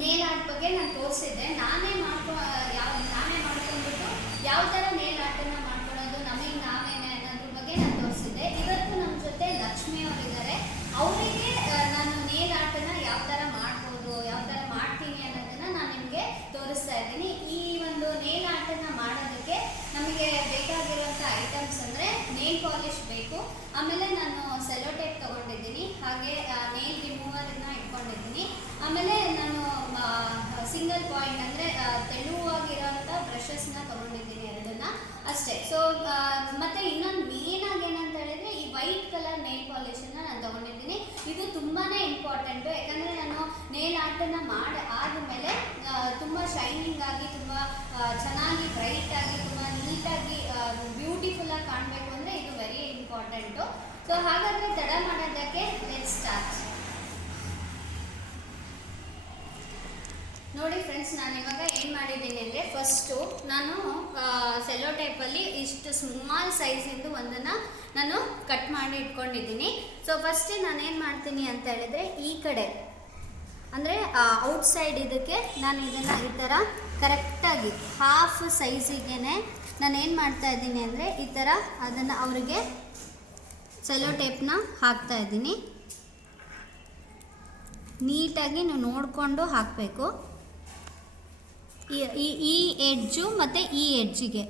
Nail art ಬಗ್ಗೆ ನಾನು ತೋರಿಸಿದ್ದೆ. ನಾನೇ ಮಾಡ್ಕೊಂಡ್ಬಿಟ್ಟು ಯಾವ ಥರ ನೇಲ್ ಆರ್ಟನ್ನು ಮಾಡ್ಕೊಳ್ಳೋದು ನಮಗೆ ನಾವೇನೆ ಅನ್ನೋದ್ರ ಬಗ್ಗೆ ನಾನು ತೋರಿಸಿದ್ದೆ. ಇವತ್ತು ನಮ್ಮ ಜೊತೆ ಲಕ್ಷ್ಮಿ ಅವರಿದ್ದಾರೆ. ಅವರಿಗೆ ನಾನು ನೇಲ್ ಆರ್ಟನ್ನು ಯಾವ ಥರ ಮಾಡ್ಬೋದು, ಯಾವ ಥರ ಮಾಡ್ತೀನಿ ಅನ್ನೋದನ್ನು ನಾನು ನಿಮಗೆ ತೋರಿಸ್ತಾ ಇದ್ದೀನಿ. ಈ ಒಂದು ನೇಲ್ ಆರ್ಟನ್ನು ಮಾಡೋದಕ್ಕೆ ನಮಗೆ ಬೇಕಾಗಿರುವಂಥ ಐಟಮ್ಸ್ ಅಂದರೆ ನೇಲ್ ಪಾಲಿಶ್ ಬೇಕು, ಆಮೇಲೆ ನಾನು ಸೆಲೋ ಟೇಪ್ ತೊಗೊಂಡಿದ್ದೀನಿ, ಹಾಗೆ ನೇಲ್ ರಿಮೂವರನ್ನು ಇಟ್ಕೊಂಡಿದ್ದೀನಿ, ಆಮೇಲೆ ನಾನು ಸಿಂಗಲ್ ಪಾಯಿಂಟ್ ಅಂದರೆ ತೆಳುವಾಗಿರೋಂಥ ಬ್ರಷಸ್ನ ತೊಗೊಂಡಿದ್ದೀನಿ, ಎರಡನ್ನ ಅಷ್ಟೇ. ಸೊ ಮತ್ತು ಇನ್ನೊಂದು ಮೇನಾಗಿ ಏನಂತ ಹೇಳಿದರೆ ಈ ವೈಟ್ ಕಲರ್ ನೇಲ್ ಪಾಲಿಶನ್ನು ನಾನು ತೊಗೊಂಡಿದ್ದೀನಿ. ಇದು ತುಂಬಾ ಇಂಪಾರ್ಟೆಂಟು, ಯಾಕಂದರೆ ನಾನು ನೇಲ್ ಆರ್ಟನ್ನು ಆದಮೇಲೆ ತುಂಬ ಶೈನಿಂಗ್ ಆಗಿ, ತುಂಬ ಚೆನ್ನಾಗಿ ಬ್ರೈಟಾಗಿ, ತುಂಬ ನೀಟಾಗಿ ಬ್ಯೂಟಿಫುಲ್ಲಾಗಿ ಕಾಣಬೇಕು ಅಂದರೆ ಇದು ವೆರಿ ಇಂಪಾರ್ಟೆಂಟು. ಸೊ ಹಾಗಾದರೆ ತಡ ಮಾಡೋದಕ್ಕೆ ಲೆಟ್ಸ್ ಸ್ಟಾರ್ಟ್. ನೋಡಿ ಫ್ರೆಂಡ್ಸ್, ನಾನು ಇವಾಗ ಏನು ಮಾಡಿದ್ದೀನಿ ಅಂದರೆ ಫಸ್ಟು ನಾನು ಸೆಲ್ಲೋ ಟೈಪಲ್ಲಿ ಇಷ್ಟು ಸ್ಮಾಲ್ ಸೈಜಿಂದು ಒಂದನ್ನು ನಾನು ಕಟ್ ಮಾಡಿ ಇಟ್ಕೊಂಡಿದ್ದೀನಿ. ಸೊ ಫಸ್ಟೇ ನಾನೇನು ಮಾಡ್ತೀನಿ ಅಂತ ಹೇಳಿದ್ರೆ ಈ ಕಡೆ ಅಂದರೆ ಔಟ್ಸೈಡ್ ಇದಕ್ಕೆ ನಾನು ಇದನ್ನು ಈ ಥರ ಕರೆಕ್ಟಾಗಿ ಹಾಫ್ ಸೈಜಿಗೆ ನಾನೇನು ಮಾಡ್ತಾಯಿದ್ದೀನಿ ಅಂದರೆ ಈ ಥರ ಅದನ್ನು ಅವರಿಗೆ ಸೆಲ್ಲೋ ಟೇಪ್ನ ಹಾಕ್ತಾಯಿದ್ದೀನಿ. ನೀಟಾಗಿ ನೀವು ನೋಡಿಕೊಂಡು ಹಾಕಬೇಕು. ಈ ಎಡ್ಜು ಮತ್ತು ಈ ಎಡ್ಜಿಗೆ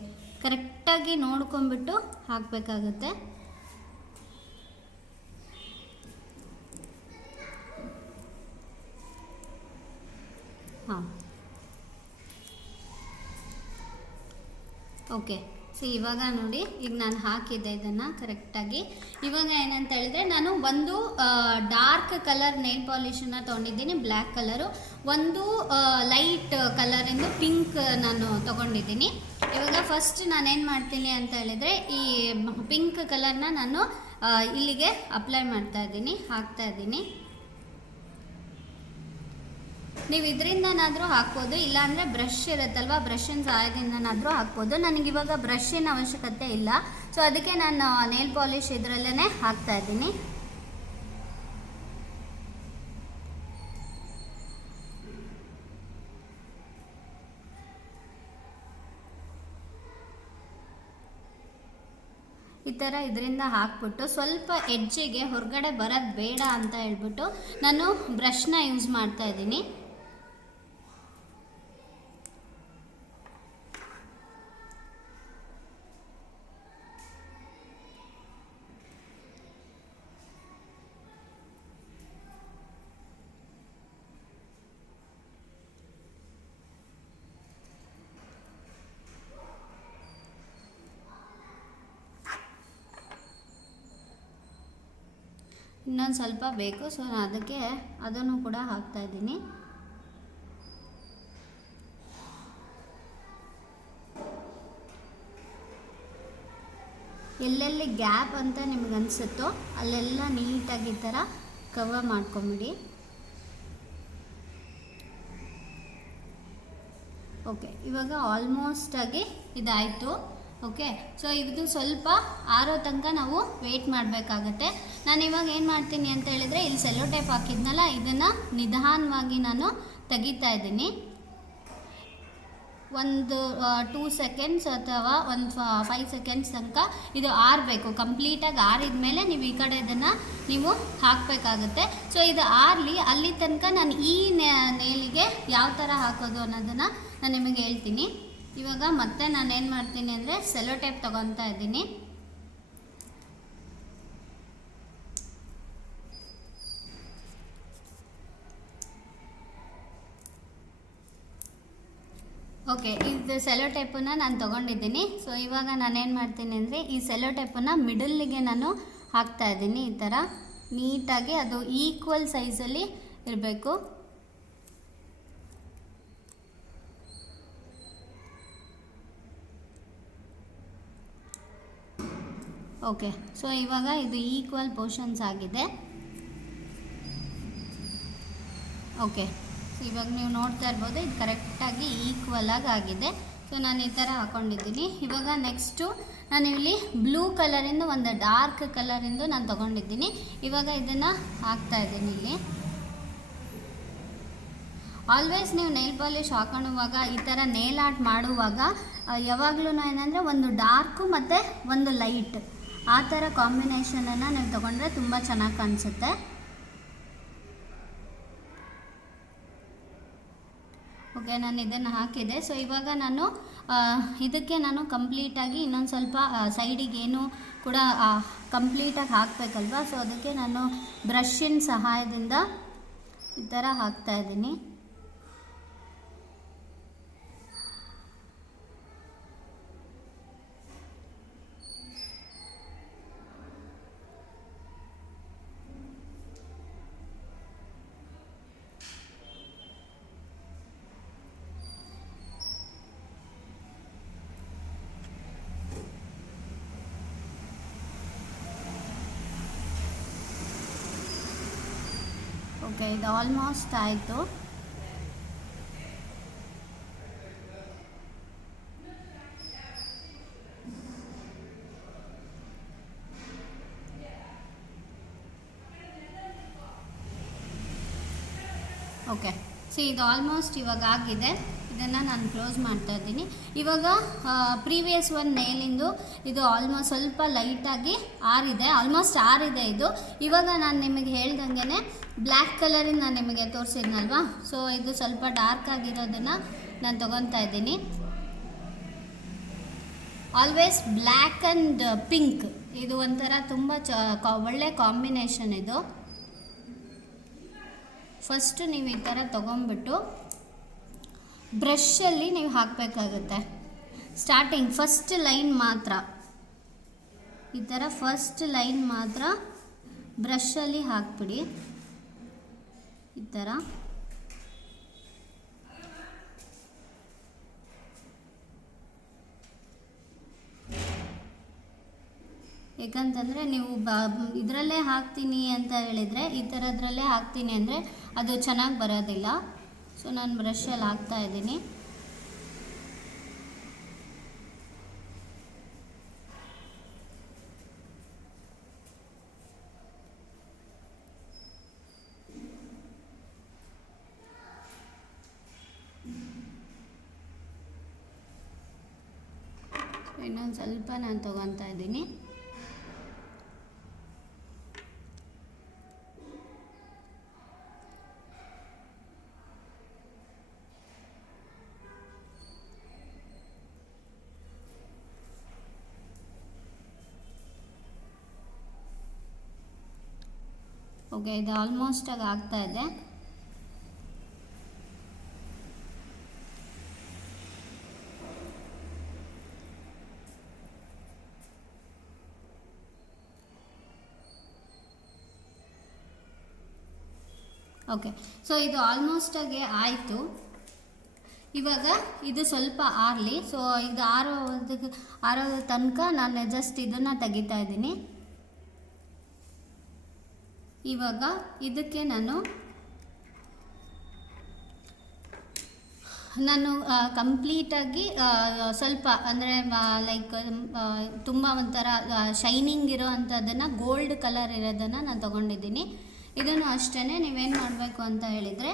ಕರೆಕ್ಟಾಗಿ ನೋಡ್ಕೊಂಬಿಟ್ಟು ಹಾಕಬೇಕಾಗುತ್ತೆ. ಹಾಂ, ಓಕೆ. ಸೊ ಇವಾಗ ನೋಡಿ, ಈಗ ನಾನು ಹಾಕಿದ್ದೆ ಇದನ್ನು ಕರೆಕ್ಟಾಗಿ. ಇವಾಗ ಏನಂತ ಹೇಳಿದ್ರೆ ನಾನು ಒಂದು ಡಾರ್ಕ್ ಕಲರ್ ನೇಲ್ ಪಾಲಿಶನ್ನು ತೊಗೊಂಡಿದ್ದೀನಿ, ಬ್ಲ್ಯಾಕ್ ಕಲರು, ಒಂದು ಲೈಟ್ ಕಲರಿಂದು ಪಿಂಕ್ ನಾನು ತೊಗೊಂಡಿದ್ದೀನಿ. ಇವಾಗ ಫಸ್ಟ್ ನಾನೇನು ಮಾಡ್ತೀನಿ ಅಂತ ಹೇಳಿದರೆ ಈ ಪಿಂಕ್ ಕಲರ್ನ ನಾನು ಇಲ್ಲಿಗೆ ಅಪ್ಲೈ ಮಾಡ್ತಾಯಿದ್ದೀನಿ, ಹಾಕ್ತಾಯಿದ್ದೀನಿ. ನೀವು ಇದರಿಂದನಾದರೂ ಹಾಕ್ಬೋದು, ಇಲ್ಲಾಂದರೆ ಬ್ರಷ್ ಇರುತ್ತಲ್ವ, ಬ್ರಷಿನ ಸಹಾಯದಿಂದನಾದರೂ ಹಾಕ್ಬೋದು. ನನಗಿವಾಗ ಬ್ರಷಿನ ಅವಶ್ಯಕತೆ ಇಲ್ಲ, ಸೊ ಅದಕ್ಕೆ ನಾನು ನೇಲ್ ಪಾಲಿಶ್ ಇದರಲ್ಲೇ ಹಾಕ್ತಾಯಿದ್ದೀನಿ. ಈ ಥರ ಇದರಿಂದ ಹಾಕ್ಬಿಟ್ಟು ಸ್ವಲ್ಪ ಎಡ್ಜಿಗೆ ಹೊರಗಡೆ ಬರೋದು ಬೇಡ ಅಂತ ಹೇಳ್ಬಿಟ್ಟು ನಾನು ಬ್ರಷ್ನ ಯೂಸ್ ಮಾಡ್ತಾಯಿದ್ದೀನಿ. ಇನ್ನೊಂದು ಸ್ವಲ್ಪ ಬೇಕು, ಸೊ ನಾನು ಅದಕ್ಕೆ ಅದನ್ನು ಕೂಡ ಹಾಕ್ತಾಯಿದ್ದೀನಿ. ಎಲ್ಲೆಲ್ಲಿ ಗ್ಯಾಪ್ ಅಂತ ನಿಮ್ಗೆ ಅನಿಸುತ್ತೋ ಅಲ್ಲೆಲ್ಲ ನೀಟಾಗಿ ಈ ಥರ ಕವರ್ ಮಾಡ್ಕೊಂಬಿಡಿ. ಓಕೆ, ಇವಾಗ ಆಲ್ಮೋಸ್ಟಾಗಿ ಇದಾಯಿತು. ಓಕೆ, ಸೊ ಇದು ಸ್ವಲ್ಪ ಆರೋ ತನಕ ನಾವು ವೆಯ್ಟ್ ಮಾಡಬೇಕಾಗತ್ತೆ. ನಾನು ಇವಾಗ ಏನು ಮಾಡ್ತೀನಿ ಅಂತ ಹೇಳಿದರೆ ಇಲ್ಲಿ ಸೆಲ್ಲೋ ಟೇಪ್ ಹಾಕಿದ್ನಲ್ಲ, ಇದನ್ನು ನಿಧಾನವಾಗಿ ನಾನು ತೆಗಿತಾ ಇದ್ದೀನಿ. ಒಂದು 2 ಸೆಕೆಂಡ್ಸ್ ಅಥವಾ ಒಂದು 5 ಸೆಕೆಂಡ್ಸ್ ತನಕ ಇದು ಆರಬೇಕು. ಕಂಪ್ಲೀಟಾಗಿ ಆರಿದ ಮೇಲೆ ನೀವು ಈ ಕಡೆ ಇದನ್ನು ನೀವು ಹಾಕಬೇಕಾಗುತ್ತೆ. ಸೊ ಇದು ಆರಲಿ, ಅಲ್ಲಿ ತನಕ ನಾನು ಈ ನೇಲಿಗೆ ಯಾವ ಥರ ಹಾಕೋದು ಅನ್ನೋದನ್ನು ನಾನು ನಿಮಗೆ ಹೇಳ್ತೀನಿ. ಇವಾಗ ಮತ್ತೆ ನಾನೇನು ಮಾಡ್ತೀನಿ ಅಂದರೆ ಸೆಲ್ಲೋ ಟೇಪ್ ತೊಗೊತಾ ಇದ್ದೀನಿ. ಓಕೆ, ಇದು ಸೆಲ್ಲೋ ಟೇಪನ್ನು ನಾನು ತೊಗೊಂಡಿದ್ದೀನಿ. ಸೊ ಇವಾಗ ನಾನೇನು ಮಾಡ್ತೀನಿ ಅಂದರೆ ಈ ಸೆಲ್ಲೋ ಟೇಪನ್ನು ಮಿಡಲ್ಲಿಗೆ ನಾನು ಹಾಕ್ತಾಯಿದ್ದೀನಿ. ಈ ಥರ ನೀಟಾಗಿ ಅದು ಈಕ್ವಲ್ ಸೈಜಲ್ಲಿ ಇರಬೇಕು. ಓಕೆ, ಸೊ ಇವಾಗ ಇದು ಈಕ್ವಲ್ ಪೋರ್ಷನ್ಸ್ ಆಗಿದೆ. ಓಕೆ, ಸೊ ಇವಾಗ ನೀವು ನೋಡ್ತಾ ಇರ್ಬೋದು, ಇದು ಕರೆಕ್ಟಾಗಿ ಈಕ್ವಲಾಗಿ ಆಗಿದೆ. ಸೊ ನಾನು ಈ ಥರ ಹಾಕ್ಕೊಂಡಿದ್ದೀನಿ. ಇವಾಗ ನೆಕ್ಸ್ಟು ನಾನು ಇಲ್ಲಿ ಬ್ಲೂ ಕಲರಿಂದ ಒಂದು ಡಾರ್ಕ್ ಕಲರಿಂದು ನಾನು ತೊಗೊಂಡಿದ್ದೀನಿ. ಇವಾಗ ಇದನ್ನು ಹಾಕ್ತಾಯಿದ್ದೀನಿ ಇಲ್ಲಿ. ಆಲ್ವೇಸ್ ನೀವು ನೈಲ್ ಪಾಲಿಶ್ ಹಾಕೊಳ್ಳುವಾಗ ಈ ಥರ ನೇಲ್ ಆರ್ಟ್ ಮಾಡುವಾಗ ಯಾವಾಗಲೂ ಏನಂದರೆ ಒಂದು ಡಾರ್ಕು ಮತ್ತು ಒಂದು ಲೈಟ್ ಆ ಥರ ಕಾಂಬಿನೇಷನನ್ನು ನೀವು ತೊಗೊಂಡ್ರೆ ತುಂಬ ಚೆನ್ನಾಗಿ ಕಾಣಿಸುತ್ತೆ. ಓಕೆ, ನಾನು ಇದನ್ನು ಹಾಕಿದೆ. ಸೊ ಇವಾಗ ನಾನು ಇದಕ್ಕೆ ನಾನು ಕಂಪ್ಲೀಟಾಗಿ ಇನ್ನೊಂದು ಸ್ವಲ್ಪ ಸೈಡಿಗೆ ಏನು ಕೂಡ ಕಂಪ್ಲೀಟಾಗಿ ಹಾಕಬೇಕಲ್ವ. ಸೊ ಅದಕ್ಕೆ ನಾನು ಬ್ರಷಿನ ಸಹಾಯದಿಂದ ಈ ಥರ ಹಾಕ್ತಾಯಿದ್ದೀನಿ. ಓಕೆ, ಇದು ಆಲ್ಮೋಸ್ಟ್ ಆಯಿತು. ಓಕೆ, ಸೊ ಇದು ಆಲ್ಮೋಸ್ಟ್ ಇವಾಗ ಆಗಿದೆ. ಇದನ್ನು ನಾನು ಕ್ಲೋಸ್ ಮಾಡ್ತಾ ಇದ್ದೀನಿ. ಇವಾಗ ಪ್ರೀವಿಯಸ್ ಒಂದು ನೇಲಿಂದು ಇದು ಆಲ್ಮೋಸ್ಟ್ ಸ್ವಲ್ಪ ಲೈಟಾಗಿ ಆರಿದೆ, ಆಲ್ಮೋಸ್ಟ್ ಆರಿದೆ ಇದು. ಇವಾಗ ನಾನು ನಿಮಗೆ ಹೇಳ್ದಂಗೆ ಬ್ಲ್ಯಾಕ್ ಕಲರಿಂದ ನಾನು ನಿಮಗೆ ತೋರಿಸಿದ್ನಲ್ವಾ, ಸೊ ಇದು ಸ್ವಲ್ಪ ಡಾರ್ಕ್ ಆಗಿರೋದನ್ನು ನಾನು ತೊಗೊತಾ ಇದ್ದೀನಿ. ಆಲ್ವೇಸ್ ಬ್ಲ್ಯಾಕ್ ಆ್ಯಂಡ್ ಪಿಂಕ್ ಇದು ಒಂಥರ ತುಂಬ ಒಳ್ಳೆ ಕಾಂಬಿನೇಷನ್ ಇದು. ಫಸ್ಟು ನೀವು ಈ ಥರ ತೊಗೊಂಬಿಟ್ಟು ಬ್ರಷಲ್ಲಿ ನೀವು ಹಾಕಬೇಕಾಗುತ್ತೆ. ಸ್ಟಾರ್ಟಿಂಗ್ ಫಸ್ಟ್ ಲೈನ್ ಮಾತ್ರ ಈ ಥರ ಫಸ್ಟ್ ಲೈನ್ ಮಾತ್ರ ಬ್ರಷಲ್ಲಿ ಹಾಕ್ಬಿಡಿ ಈ ಥರ. ಯಾಕಂತಂದರೆ ನೀವು ಇದರಲ್ಲೇ ಹಾಕ್ತೀನಿ ಅಂತ ಹೇಳಿದರೆ, ಈ ಥರದ್ರಲ್ಲೇ ಹಾಕ್ತೀನಿ ಅಂದರೆ ಅದು ಚೆನ್ನಾಗಿ ಬರೋದಿಲ್ಲ. ಸೊ ನಾನು ಬ್ರಷಲ್ಲಿ ಹಾಕ್ತಾ ಇದ್ದೀನಿ. ಇನ್ನೊಂದು ಸ್ವಲ್ಪ ನಾನು ತೊಗೊತಾ ಇದ್ದೀನಿ. ಓಕೆ, ಇದು ಆಲ್ಮೋಸ್ಟ್ ಆಗಿ ಆಗ್ತಾ ಇದೆ. ಓಕೆ, ಸೊ ಇದು ಆಲ್ಮೋಸ್ಟ್ ಆಗಿ ಆಯಿತು. ಇವಾಗ ಇದು ಸ್ವಲ್ಪ ಆರಲಿ. ಸೊ ಇದು ಆರೋ ತನಕ ನಾನು ಜಸ್ಟ್ ಇದನ್ನು ತೆಗಿತಾ ಇದ್ದೀನಿ. ಇವಾಗ ಇದಕ್ಕೆ ನಾನು ಕಂಪ್ಲೀಟಾಗಿ ಸ್ವಲ್ಪ ಅಂದರೆ ಲೈಕ್ ತುಂಬ ಒಂಥರ ಶೈನಿಂಗ್ ಇರೋ ಅಂಥದ್ದನ್ನು ಗೋಲ್ಡ್ ಕಲರ್ ಇರೋದನ್ನು ನಾನು ತೊಗೊಂಡಿದ್ದೀನಿ. ಇದನ್ನು ಅಷ್ಟೇ ನೀವೇನು ಮಾಡಬೇಕು ಅಂತ ಹೇಳಿದರೆ,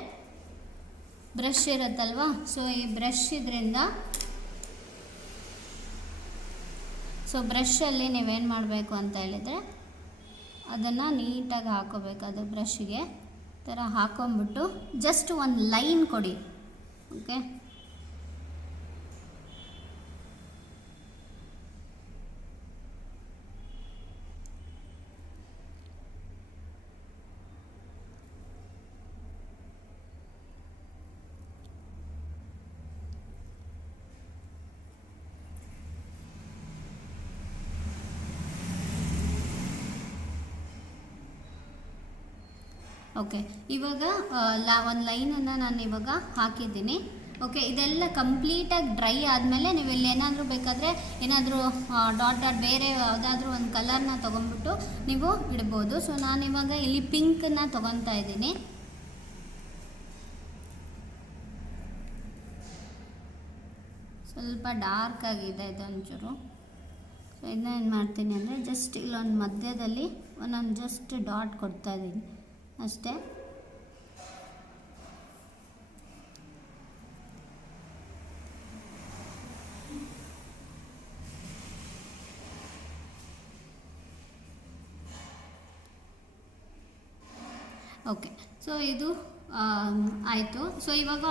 ಬ್ರಷ್ ಇರುತ್ತಲ್ವ, ಸೊ ಈ ಬ್ರಷ್ ಇದರಿಂದ ಬ್ರಷಲ್ಲಿ ನೀವೇನು ಮಾಡಬೇಕು ಅಂತ ಹೇಳಿದರೆ ಅದನ್ನು ನೀಟಾಗಿ ಹಾಕೋಬೇಕು. ಅದು ಬ್ರಷ್ಗೆ ಥರ ಹಾಕೊಂಬಿಟ್ಟು ಜಸ್ಟ್ ಒಂದು ಲೈನ್ ಕೊಡಿ. ಓಕೆ, ಓಕೆ, ಇವಾಗ ಒಂದು ಲೈನನ್ನು ನಾನು ಇವಾಗ ಹಾಕಿದ್ದೀನಿ. ಓಕೆ, ಇದೆಲ್ಲ ಕಂಪ್ಲೀಟಾಗಿ ಡ್ರೈ ಆದಮೇಲೆ ನೀವು ಇಲ್ಲಿ ಏನಾದರೂ ಬೇಕಾದರೆ ಏನಾದರೂ ಡಾಟ್ ಬೇರೆ ಯಾವುದಾದ್ರೂ ಒಂದು ಕಲರ್ನ ತೊಗೊಂಡ್ಬಿಟ್ಟು ನೀವು ಇಡ್ಬೋದು. ಸೊ ನಾನಿವಾಗ ಇಲ್ಲಿ ಪಿಂಕನ್ನು ತೊಗೊತಾ ಇದ್ದೀನಿ. ಸ್ವಲ್ಪ ಡಾರ್ಕ್ ಆಗಿದೆ ಇದು ಒಂಚೂರು. ಸೊ ಇನ್ನೇನು ಮಾಡ್ತೀನಿ ಅಂದರೆ ಜಸ್ಟ್ ಇಲ್ಲೊಂದು ಮಧ್ಯದಲ್ಲಿ ಒಂದೊಂದು ಜಸ್ಟ್ ಡಾಟ್ ಕೊಡ್ತಾಯಿದ್ದೀನಿ ಅಷ್ಟೇ. ಓಕೆ, ಸೊ ಇದು ಆಯಿತು. ಸೊ ಇವಾಗ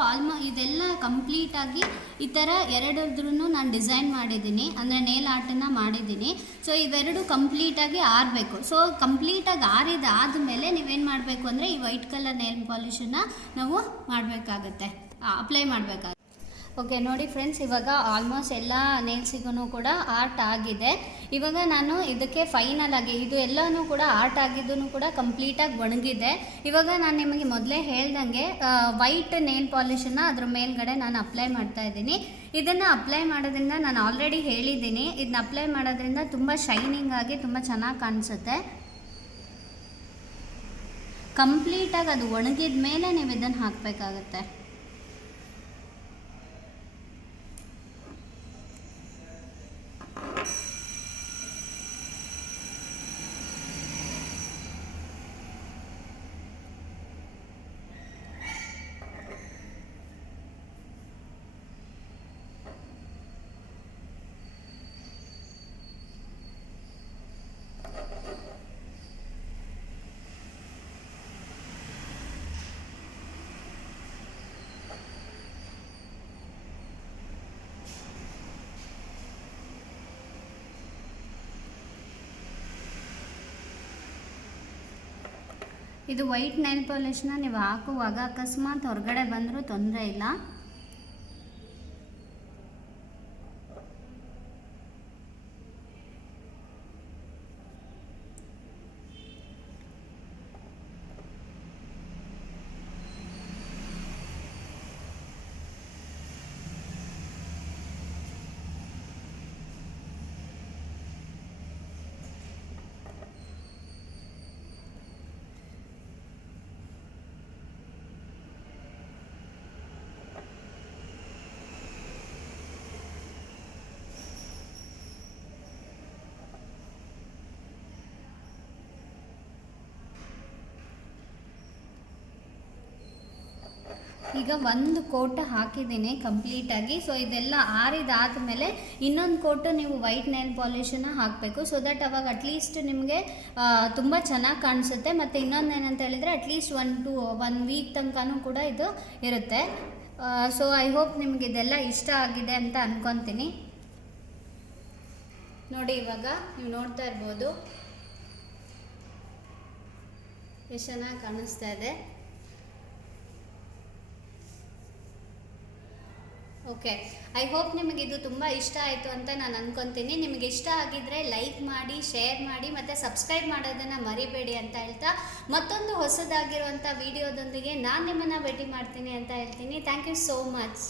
ಇದೆಲ್ಲ ಕಂಪ್ಲೀಟಾಗಿ ಈ ಥರ ಎರಡದ್ರೂ ನಾನು ಡಿಸೈನ್ ಮಾಡಿದ್ದೀನಿ, ಅಂದರೆ ನೇಲ್ ಆರ್ಟನ್ನು ಮಾಡಿದ್ದೀನಿ. ಸೊ ಇವೆರಡು ಕಂಪ್ಲೀಟಾಗಿ ಆರಬೇಕು. ಸೊ ಕಂಪ್ಲೀಟಾಗಿ ಆರಿದಾದಮೇಲೆ ನೀವೇನು ಮಾಡಬೇಕು ಅಂದರೆ ಈ ವೈಟ್ ಕಲರ್ ನೇಲ್ ಪಾಲಿಶನ್ನು ನಾವು ಮಾಡಬೇಕಾಗತ್ತೆ, ಅಪ್ಲೈ ಮಾಡಬೇಕಾಗುತ್ತೆ. ಓಕೆ ನೋಡಿ ಫ್ರೆಂಡ್ಸ್, ಇವಾಗ ಆಲ್ಮೋಸ್ಟ್ ಎಲ್ಲ ನೇಲ್ಸಿಗೂ ಕೂಡ ಆರ್ಟ್ ಆಗಿದೆ. ಇವಾಗ ನಾನು ಇದಕ್ಕೆ ಫೈನಲ್ ಆಗಿ ಇದು ಎಲ್ಲನೂ ಕೂಡ ಆರ್ಟ್ ಆಗಿದ್ದೂ ಕೂಡ ಕಂಪ್ಲೀಟಾಗಿ ಒಣಗಿದೆ. ಇವಾಗ ನಾನು ನಿಮಗೆ ಮೊದಲೇ ಹೇಳ್ದಂಗೆ ವೈಟ್ ನೇಲ್ ಪಾಲಿಶನ್ನು ಅದ್ರ ಮೇಲ್ಗಡೆ ನಾನು ಅಪ್ಲೈ ಮಾಡ್ತಾ ಇದ್ದೀನಿ. ಇದನ್ನು ಅಪ್ಲೈ ಮಾಡೋದ್ರಿಂದ ನಾನು ಆಲ್ರೆಡಿ ಹೇಳಿದ್ದೀನಿ, ಇದನ್ನ ಅಪ್ಲೈ ಮಾಡೋದ್ರಿಂದ ತುಂಬ ಶೈನಿಂಗ್ ಆಗಿ ತುಂಬ ಚೆನ್ನಾಗಿ ಕಾಣಿಸುತ್ತೆ. ಕಂಪ್ಲೀಟಾಗಿ ಅದು ಒಣಗಿದ ಮೇಲೆ ನೀವು ಇದನ್ನು ಹಾಕಬೇಕಾಗತ್ತೆ. ಇದು ವೈಟ್ ನೈಲ್ ಪಾಲಿಶ್ನ ನೀವು ಹಾಕುವಾಗ ಅಕಸ್ಮಾತ್ ಹೊರಗಡೆ ಬಂದರೂ ತೊಂದರೆ ಇಲ್ಲ. ಈಗ ಒಂದು ಕೋಟ್ ಹಾಕಿದ್ದೀನಿ ಕಂಪ್ಲೀಟಾಗಿ. ಸೊ ಇದೆಲ್ಲ ಆರಿದಾದಮೇಲೆ ಇನ್ನೊಂದು ಕೋಟು ನೀವು ವೈಟ್ ನೈಲ್ ಪಾಲಿಶನ್ನು ಹಾಕಬೇಕು. ಸೊ ದಟ್ ಅವಾಗ ಅಟ್ಲೀಸ್ಟ್ ನಿಮಗೆ ತುಂಬ ಚೆನ್ನಾಗಿ ಕಾಣಿಸುತ್ತೆ. ಮತ್ತು ಇನ್ನೊಂದು ಏನಂತ ಹೇಳಿದರೆ ಅಟ್ಲೀಸ್ಟ್ 1 ವೀಕ್ ತನಕನೂ ಕೂಡ ಇದು ಇರುತ್ತೆ. ಸೊ ಐ ಹೋಪ್ ನಿಮಗೆ ಇದೆಲ್ಲ ಇಷ್ಟ ಆಗಿದೆ ಅಂತ ಅಂದ್ಕೊತೀನಿ. ನೋಡಿ ಇವಾಗ ನೀವು ನೋಡ್ತಾ ಇರ್ಬೋದು ಎಷ್ಟು ಚೆನ್ನಾಗಿ ಕಾಣಿಸ್ತಾ ಇದೆ. ಓಕೆ, ಐ ಹೋಪ್ ನಿಮಗೆ ಇದು ತುಂಬ ಇಷ್ಟ ಆಯಿತು ಅಂತ ನಾನು ಅಂದ್ಕೊತೀನಿ. ನಿಮಗೆ ಇಷ್ಟ ಆಗಿದ್ದರೆ ಲೈಕ್ ಮಾಡಿ, ಶೇರ್ ಮಾಡಿ ಮತ್ತು ಸಬ್ಸ್ಕ್ರೈಬ್ ಮಾಡೋದನ್ನು ಮರಿಬೇಡಿ ಅಂತ ಹೇಳ್ತಾ ಮತ್ತೊಂದು ಹೊಸದಾಗಿರುವಂಥ ವಿಡಿಯೋದೊಂದಿಗೆ ನಾನು ನಿಮ್ಮನ್ನು ಭೇಟಿ ಮಾಡ್ತೀನಿ ಅಂತ ಹೇಳ್ತೀನಿ. Thank you so much.